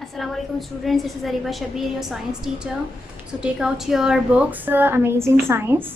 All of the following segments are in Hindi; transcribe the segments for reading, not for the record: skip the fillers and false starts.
Assalamualaikum students, this is Ariba Shabir, your science teacher. So take out your books, Amazing Science.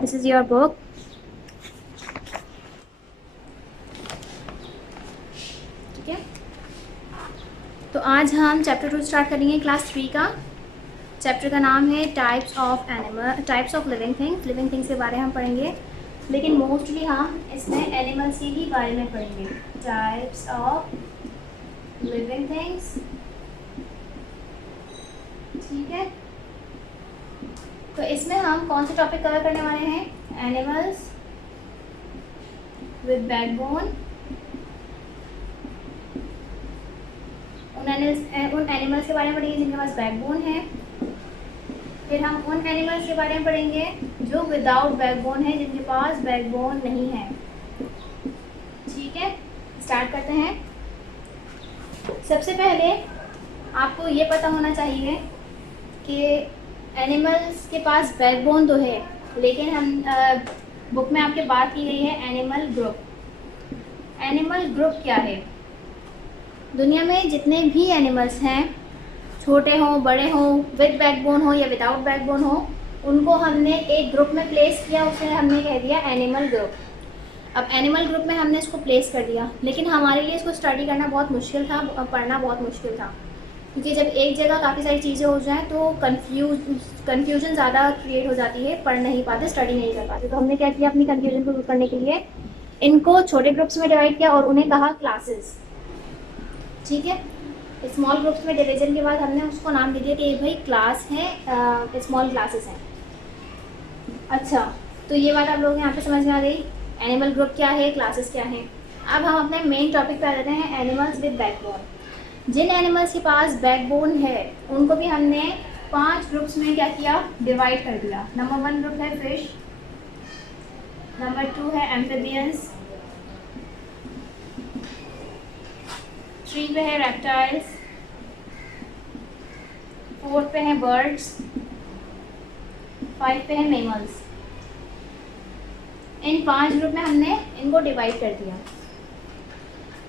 This is your book. ठीक है, तो आज हम चैप्टर 2 स्टार्ट करेंगे क्लास 3 का। चैप्टर का नाम है टाइप्स ऑफ लिविंग थिंग्स के बारे में हम पढ़ेंगे, लेकिन मोस्टली हम इसमें एनिमल्स के ही बारे में पढ़ेंगे। टाइप्स ऑफ लिविंग थिंग्स, ठीक है। तो इसमें हम कौन से टॉपिक कवर करने वाले हैं? एनिमल्स विद बैकबोन, उन एनिमल्स के बारे में पढ़ेंगे जिनके पास बैकबोन है। फिर हम उन एनिमल्स के बारे में पढ़ेंगे जो विदाउट बैकबोन है, जिनके पास बैकबोन नहीं है। ठीक है, स्टार्ट करते हैं। सबसे पहले आपको ये पता होना चाहिए कि एनिमल्स के पास बैकबोन तो है, लेकिन हम बुक में आपके बात की गई है एनिमल ग्रुप। एनिमल ग्रुप क्या है? दुनिया में जितने भी एनिमल्स हैं, छोटे हों बड़े हों, विद बैकबोन हो या विदाउट बैकबोन हो, उनको हमने एक ग्रुप में प्लेस किया, उसे हमने कह दिया एनिमल ग्रुप। अब एनिमल ग्रुप में हमने इसको प्लेस कर दिया, लेकिन हमारे लिए इसको स्टडी करना बहुत मुश्किल था, पढ़ना बहुत मुश्किल था, क्योंकि जब एक जगह काफ़ी सारी चीज़ें हो जाएं तो कन्फ्यूजन ज़्यादा क्रिएट हो जाती है, पढ़ नहीं पाते, स्टडी नहीं कर पाते। तो हमने क्या किया, अपनी कन्फ्यूजन को दूर करने के लिए इनको छोटे ग्रुप्स में डिवाइड किया और उन्हें कहा क्लासेस। ठीक है, स्मॉल ग्रुप्स में डिवीजन के बाद हमने उसको नाम दे दिया कि ये भाई क्लास है, स्मॉल क्लासेस हैं। अच्छा, तो ये बात आप लोग यहाँ पे समझ में आ गई, एनिमल ग्रुप क्या है, क्लासेस क्या हैं। अब हम अपने मेन टॉपिक पे आ जाते हैं, एनिमल्स विद बैकबोन। जिन एनिमल्स के पास बैकबोन है उनको भी हमने 5 ग्रुप्स में क्या किया, डिवाइड कर दिया। नंबर 1 ग्रुप है फिश, नंबर 2 है एम्फिबियंस, 3 पे है रेप्टाइल्स, 4 पे है बर्ड्स, 5 पे है मैमल्स। इन 5 ग्रुप में हमने इनको डिवाइड कर दिया।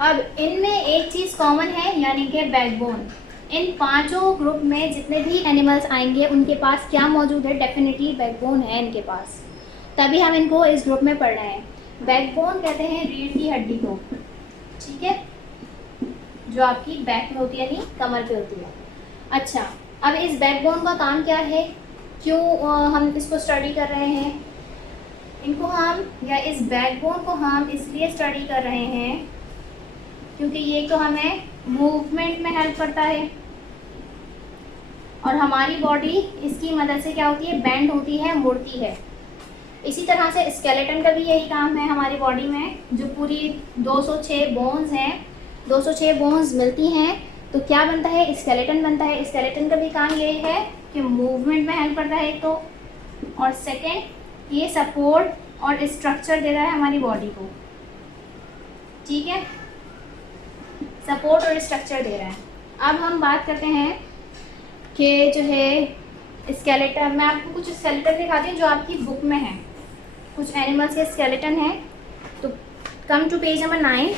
अब इनमें एक चीज़ कॉमन है, यानी कि बैकबोन। इन 5 ग्रुप में जितने भी एनिमल्स आएंगे उनके पास क्या मौजूद है? डेफिनेटली बैकबोन है इनके पास, तभी हम इनको इस ग्रुप में पढ़ रहे हैं। बैकबोन कहते हैं रीढ़ की हड्डी को, ठीक है, जो आपकी बैक में होती है, यानी कमर पे होती है। अच्छा, अब इस बैकबोन का काम क्या है, क्यों हम इसको स्टडी कर रहे हैं? इनको हम, या इस बैकबोन को हम इसलिए स्टडी कर रहे हैं क्योंकि ये तो हमें मूवमेंट में हेल्प करता है, और हमारी बॉडी इसकी मदद से क्या होती है, बेंड होती है, मुड़ती है। इसी तरह से स्केलेटन का भी यही काम है हमारी बॉडी में। जो पूरी 206 बोन्स हैं, 206 बोन्स मिलती हैं तो क्या बनता है, स्केलेटन बनता है। स्केलेटन का भी काम यही है कि मूवमेंट में हेल्प करता है एक तो, और सेकेंड ये सपोर्ट और स्ट्रक्चर दे रहा है हमारी बॉडी को। ठीक है, सपोर्ट और स्ट्रक्चर दे रहा है। अब हम बात करते हैं कि जो है स्केलेटन, मैं आपको कुछ स्केलेटन दिखाती हूँ जो आपकी बुक में है। कुछ एनिमल्स के स्केलेटन हैं। तो come to page number 9।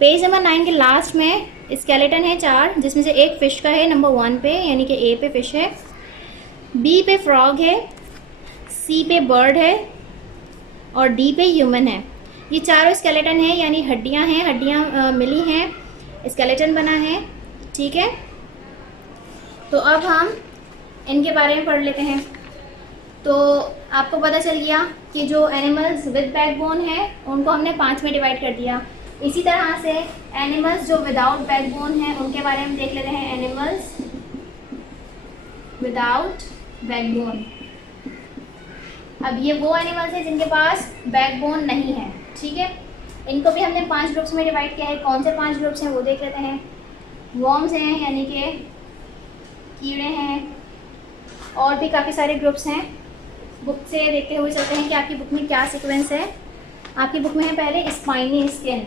Page number 9 के लास्ट में स्केलेटन है 4, जिसमें से एक फ़िश का है नंबर 1 पे, यानी कि ए पे फ़िश है, बी पे फ्रॉग है, सी पे बर्ड है और डी पे ह्यूमन है। ये चारों स्केलेटन है, यानी हड्डियां हैं, हड्डियां मिली हैं, स्केलेटन बना है। ठीक है, तो अब हम इनके बारे में पढ़ लेते हैं। तो आपको पता चल गया कि जो एनिमल्स विद बैकबोन है उनको हमने 5 में डिवाइड कर दिया। इसी तरह से एनिमल्स जो विदाउट बैकबोन हैं उनके बारे में देख लेते हैं, एनिमल्स विदाउट बैकबोन। अब ये वो एनिमल्स हैं जिनके पास बैकबोन नहीं है। ठीक है, इनको भी हमने 5 ग्रुप्स में डिवाइड किया है। कौन से 5 ग्रुप्स हैं वो देख लेते हैं। वॉर्म्स हैं, यानी कि कीड़े हैं, और भी काफ़ी सारे ग्रुप्स हैं। बुक से देखते हुए चलते हैं कि आपकी बुक में क्या सीक्वेंस है। आपकी बुक में है पहले स्पाइनी स्किन,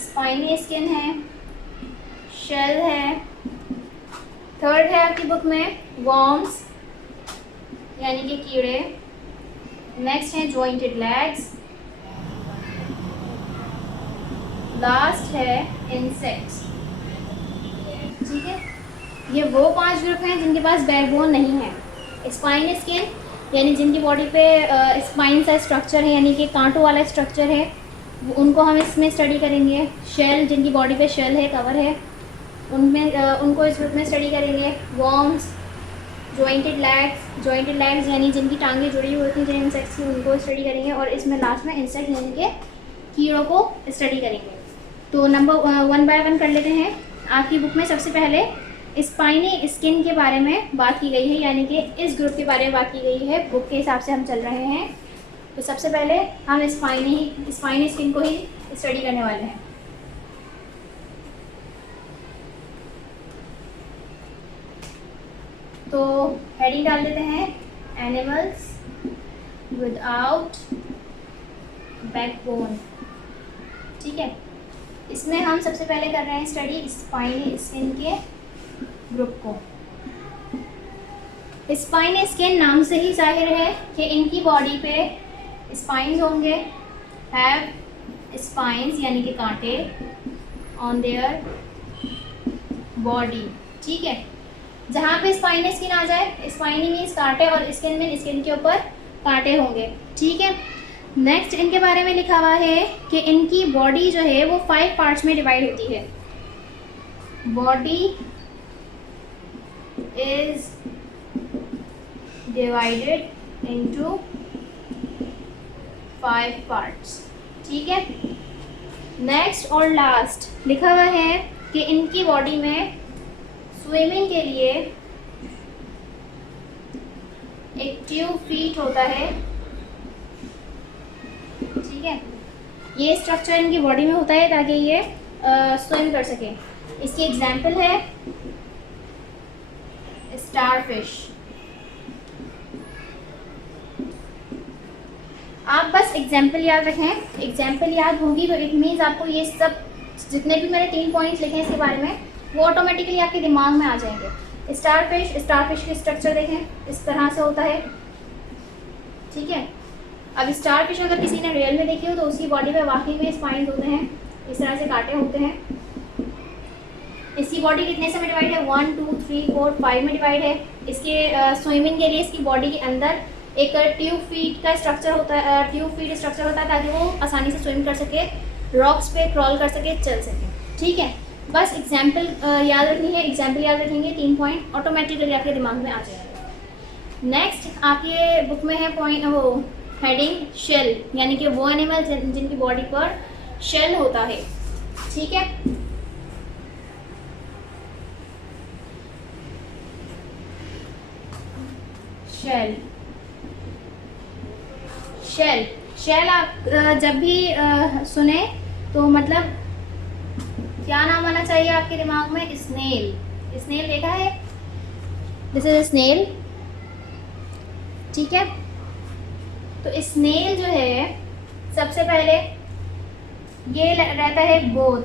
स्पाइनी स्किन है, शेल है। थर्ड है आपकी बुक में वॉर्म्स, यानी कि कीड़े। नेक्स्ट है जॉइंटेड लेग्स, लास्ट है इंसेक्ट्स। ठीक है, ये वो 5 ग्रुप हैं जिनके पास बैकबोन नहीं है। स्पाइन स्किन यानी जिनकी बॉडी पे स्पाइन सा स्ट्रक्चर है, यानी कि कांटों वाला स्ट्रक्चर है, उनको हम इसमें स्टडी करेंगे। शेल, जिनकी बॉडी पे शेल है, कवर है, उनमें उनको इस ग्रुप में स्टडी करेंगे। वॉर्म्स, जॉइंटेड लेग्स यानी जिनकी टांगें जुड़ी हुई होती हैं जिन इंसेक्ट्स की, उनको स्टडी करेंगे। और इसमें लास्ट में इंसेक्ट यानी के कीड़ों को स्टडी करेंगे। तो नंबर 1 बाय 1 कर लेते हैं। आपकी बुक में सबसे पहले स्पाइनी स्किन के बारे में बात की गई है, यानी कि इस ग्रुप के बारे में बात की गई है। बुक के हिसाब से हम चल रहे हैं, तो सबसे पहले हम स्पाइनी स्किन को ही स्टडी करने वाले हैं। तो हेडिंग डाल देते हैं, एनिमल्स विदाउट बैकबोन। ठीक है, इसमें हम सबसे पहले कर रहे हैं स्टडी स्पाइनी स्किन के ग्रुप को। स्पाइनी स्किन नाम से ही जाहिर है कि इनकी बॉडी पे स्पाइन्स होंगे, हैव स्पाइन्स यानी कि कांटे ऑन देयर बॉडी। ठीक है, जहाँ पे स्पाइनी स्किन आ जाए, स्पाइनी मीन्स कांटे और स्किन में स्किन के ऊपर कांटे होंगे। ठीक है, नेक्स्ट इनके बारे में लिखा हुआ है कि इनकी बॉडी जो है वो 5 पार्ट्स में डिवाइड होती है। Body is divided into 5 parts. ठीक है, नेक्स्ट और लास्ट लिखा हुआ है कि इनकी बॉडी में स्विमिंग के लिए एक ट्यूब फीट होता है। ठीक है, ये स्ट्रक्चर इनकी बॉडी में होता है ताकि ये स्विम कर सके। इसकी एग्जाम्पल है स्टारफिश। आप बस एग्जाम्पल याद रखें, एग्जाम्पल याद होगी तो इट मीन्स आपको ये सब जितने भी मैंने 3 पॉइंट्स लिखे हैं इसके बारे में वो ऑटोमेटिकली आपके दिमाग में आ जाएंगे। स्टारफिश की स्ट्रक्चर देखें, इस तरह से होता है। ठीक है, अब स्टारफिश अगर किसी ने रियल में देखी हो तो उसकी बॉडी पे वाकई में स्पाइन्स होते हैं, इस तरह से कांटे होते हैं। इसकी बॉडी कितने से में डिवाइड है? 1 2 3 4 5 में डिवाइड है। इसके स्विमिंग के लिए इसकी बॉडी के अंदर एक ट्यूब फीट का स्ट्रक्चर होता है, ट्यूब फीट स्ट्रक्चर होता है ताकि वो आसानी से स्विम कर सके, रॉक्स पे क्रॉल कर सके, चल सके। ठीक है, बस एग्जाम्पल याद रखनी है, एग्जाम्पल याद रखेंगे, 3 पॉइंट ऑटोमेटिकली आपके दिमाग में आ जाएगा। नेक्स्ट आपके बुक में है पॉइंट वो हेडिंग शेल, यानी कि वो एनिमल जिनकी बॉडी पर शेल होता है। ठीक है, शेल शेल शेल आप जब भी सुने तो मतलब क्या नाम आना चाहिए आपके दिमाग में? स्नेल। स्नेल देखा है? This is snail. ठीक है, तो स्नेल जो है सबसे पहले ये रहता है both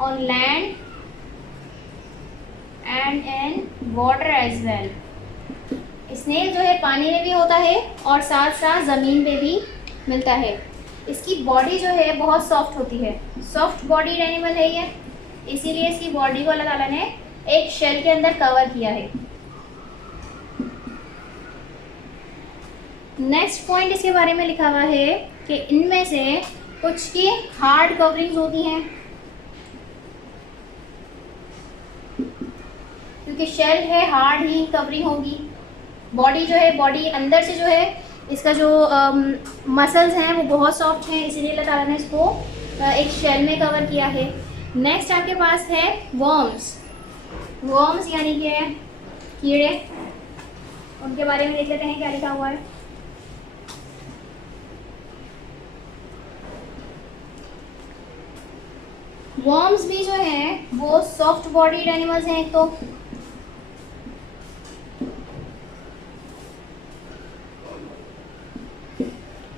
on land and in water as well. Snail जो है पानी में भी होता है और साथ साथ ज़मीन पे भी मिलता है। इसकी बॉडी जो है बहुत सॉफ्ट होती है, सॉफ्ट बॉडी एनिमल है ये, इसीलिए इसकी बॉडी को अल्लाह ताला ने एक शेल के अंदर कवर किया है। नेक्स्ट पॉइंट इसके बारे में लिखा हुआ है कि इनमें से कुछ की हार्ड कवरिंग्स होती हैं, क्योंकि शेल है हार्ड ही कवरिंग होगी। बॉडी जो है, बॉडी अंदर से जो है इसका जो मसल्स हैं वो बहुत सॉफ्ट हैं, इसीलिए अल्लाह ताला ने इसको एक शेल में कवर किया है। नेक्स्ट आपके पास है वर्म्स। वर्म्स यानी कि कीड़े, उनके बारे में देख लेते हैं क्या लिखा हुआ है। वर्म्स भी जो है वो सॉफ्ट बॉडीड एनिमल्स हैं एक तो,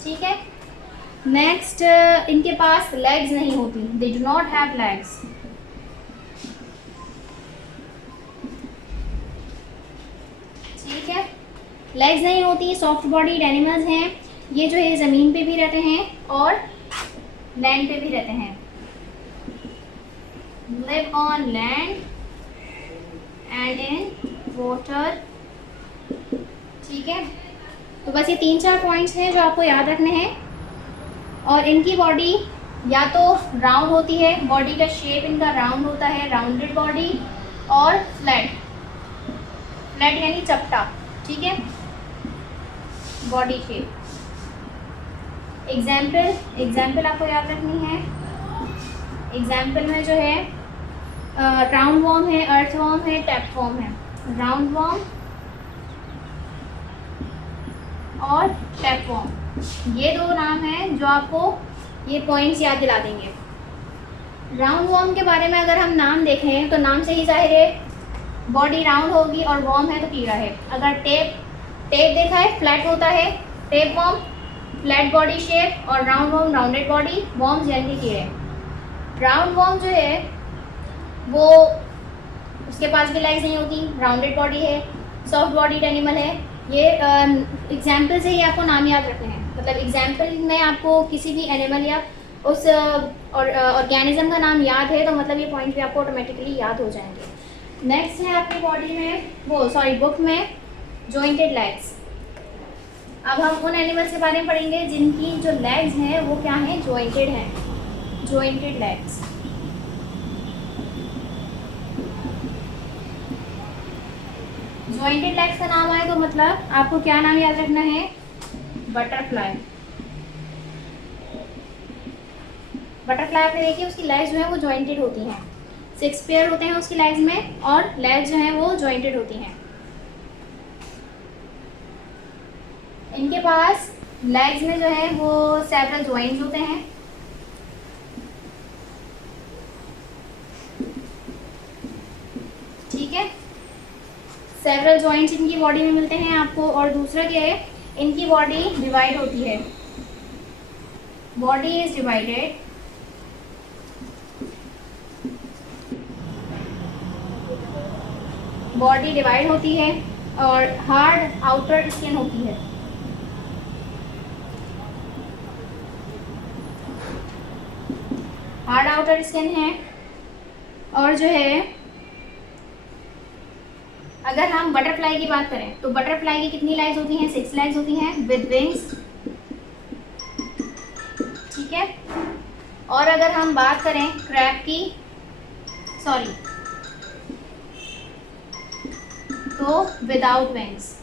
ठीक है। नेक्स्ट इनके पास लेग्स नहीं होती, they do not have legs. ठीक है, लेग्स नहीं होती, सॉफ्ट बॉडीड एनिमल्स हैं। ये जो है ज़मीन पे भी रहते हैं और लैंड पे भी रहते हैं, live on land and in water. ठीक है, तो बस ये 3-4 पॉइंट्स हैं जो आपको याद रखने हैं। और इनकी बॉडी या तो राउंड होती है, बॉडी का शेप इनका राउंड होता है, राउंडेड बॉडी, और फ्लैट, फ्लैट यानी चपटा। ठीक है, बॉडी शेप। एग्जाम्पल आपको याद रखनी है। एग्जाम्पल में जो है राउंड वॉर्म है, अर्थ वॉर्म है, टैप वॉर्म है। राउंड वॉर्म और टैप वॉर्म, ये दो नाम हैं जो आपको ये पॉइंट्स याद दिला देंगे। राउंड वॉर्म के बारे में अगर हम नाम देखें तो नाम से ही जाहिर है बॉडी राउंड होगी, और वॉर्म है तो कीड़ा है। अगर टेप देखा है, फ्लैट होता है, tapeworm flat body shape, और roundworm rounded body, worms यानी कीड़े। राउंड वॉर्म जो है वो उसके पास भी लेग्स नहीं होती, राउंडेड बॉडी है, सॉफ्ट बॉडीड एनिमल है। ये एग्जाम्पल से ही आपको नाम याद रखने हैं। मतलब एग्जाम्पल में आपको किसी भी एनिमल या उस ऑर्गेनिज्म का नाम याद है तो मतलब ये पॉइंट भी आपको ऑटोमेटिकली याद हो जाएंगे। नेक्स्ट है आपकी बॉडी में बुक में जॉइंटेड लेग्स। अब हम उन एनिमल्स के बारे में पढ़ेंगे जिनकी जो लेग्स हैं वो क्या हैं, जॉइंटेड हैं, जॉइंटेड लेग्स। जॉइंटेड लेग्स का नाम आए तो मतलब आपको क्या नाम याद रखना है, बटरफ्लाई। बटरफ्लाई आपने देखी, उसकी लेग्स जो है वो जॉइंटेड होती हैं, 6 पेयर होते हैं उसकी लेग्स में, और लेग्स जो हैं वो जॉइंटेड होती हैं। इनके पास लेग्स में जो है वो सेवरल जॉइंट्स होते हैं। ठीक है, सेवरल जॉइंट्स इनकी बॉडी में मिलते हैं आपको। और दूसरा क्या है, इनकी बॉडी डिवाइड होती है, body is divided, body divide होती है, और हार्ड आउटर स्किन होती है। हार्ड आउटर स्किन है। और जो है अगर हम बटरफ्लाई की बात करें तो बटरफ्लाई की कितनी लेग्स होती हैं, 6 लेग्स होती हैं विद विंग्स। ठीक है, और अगर हम बात करें क्रैब की, तो विदाउट विंग्स।